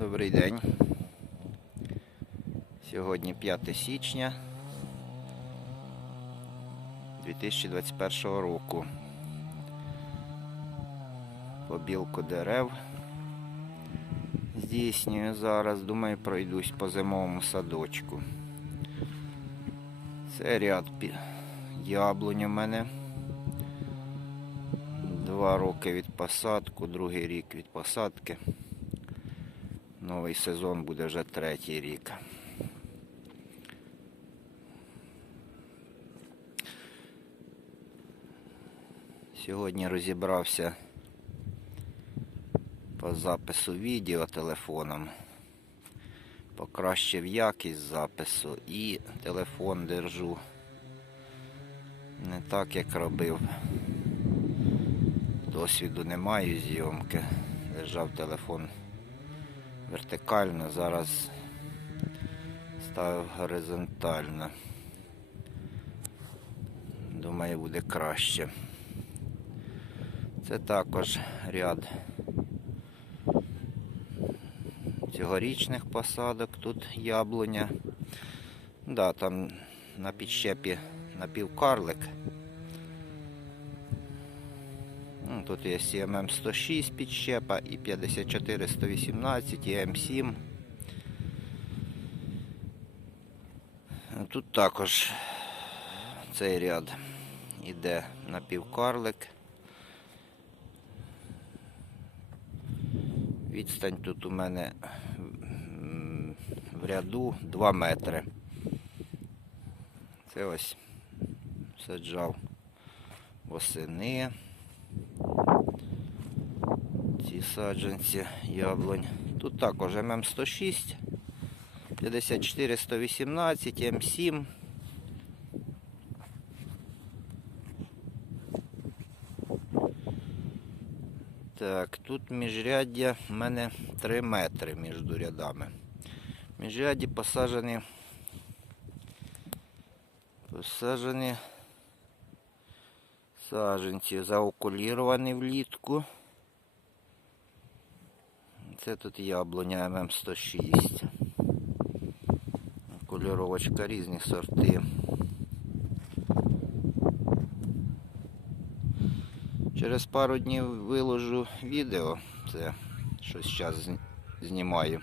Добрий день. Сьогодні 5 січня 2021 року. Побілку дерев здійснюю зараз. Думаю, пройдусь по зимовому садочку. Це ряд яблунь у мене. Два роки від посадку, другий рік від посадки. Новий сезон буде вже третій рік. Сьогодні розібрався по запису відео телефоном. Покращив якість запису і телефон держу. Не так, як робив. Досвіду не маю зйомки. Держав телефон вертикально, зараз ставив горизонтально. Думаю, буде краще. Це також ряд цьогорічних посадок. Тут яблуня. Да, там на підщепі напівкарлик. Тут є CMM 106 підщепа і 54 118 і М7. Тут також цей ряд іде напівкарлик. Відстань тут у мене в ряду 2 метри. Це ось саджав восени. Ці саджанці яблунь. Тут також ММ106, 54 118, М7. Так, тут міжряддя в мене 3 метри між рядами. Міжрядді посаджені. Посаджені саджанці заокуліровані влітку. Це тут яблуня ММ106. Кольоровочка різні сорти. Через пару днів виложу відео, це щось зараз знімаю.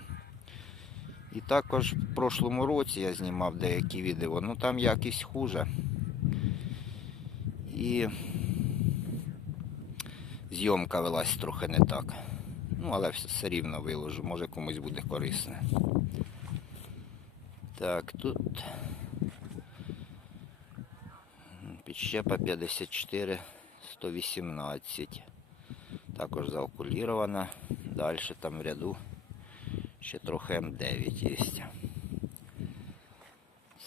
І також в прошлому році я знімав деякі відео, ну там якість хуже. І зйомка велась трохи не так. Ну, але все, рівно виложу, може комусь буде корисне. Так, тут підщепа 54 118. Також заокулірована. Далі там в ряду ще трохи М9 є.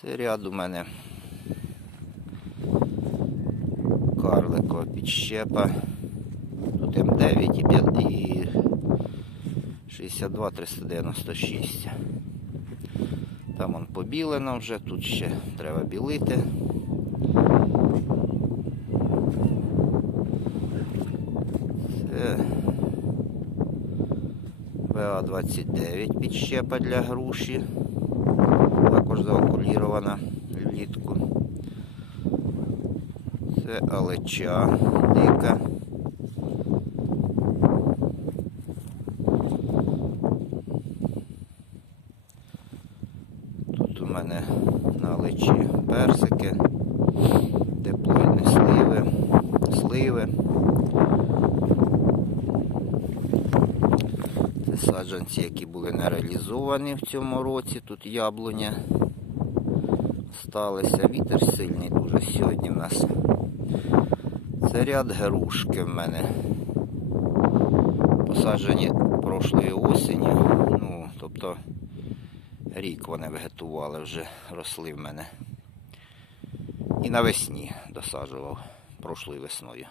Це ряд у мене карликова підщепа. Тут М9 і 62 396. Там он побілено вже, тут ще треба білити. Це ВА-29 підщепа для груші. Також заокулірована влітку. Це алеча дика. Тут у мене на личі персики, диплоїдні сливи, сливи. Це саджанці, які були не реалізовані в цьому році. Тут яблуня сталися. Вітер сильний дуже сьогодні в нас. Це ряд грушки в мене. Посаджені прошлої осені. Ну, тобто рік вони вегетували, вже росли в мене. І навесні досаджував прошлою весною.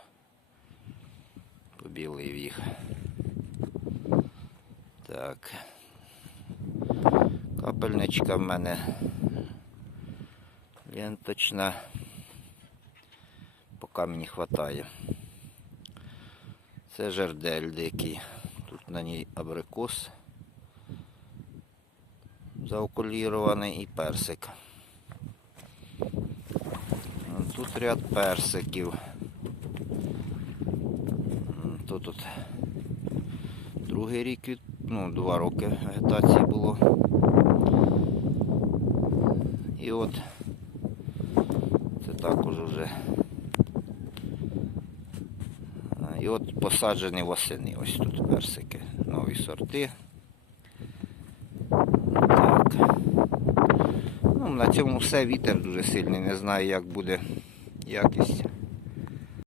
Побілив їх. Так. Капельничка в мене ленточна. Поки мені вистачає. Це жердель дикий. Тут на ній абрикос заокулірований і персик. Тут ряд персиків. Тут от другий рік від, ну, два роки вегетації було. І от це також уже. І от посаджені восени. Ось тут персики, нові сорти. Так. Ну, на цьому все. Вітер дуже сильний. Не знаю, як буде якість.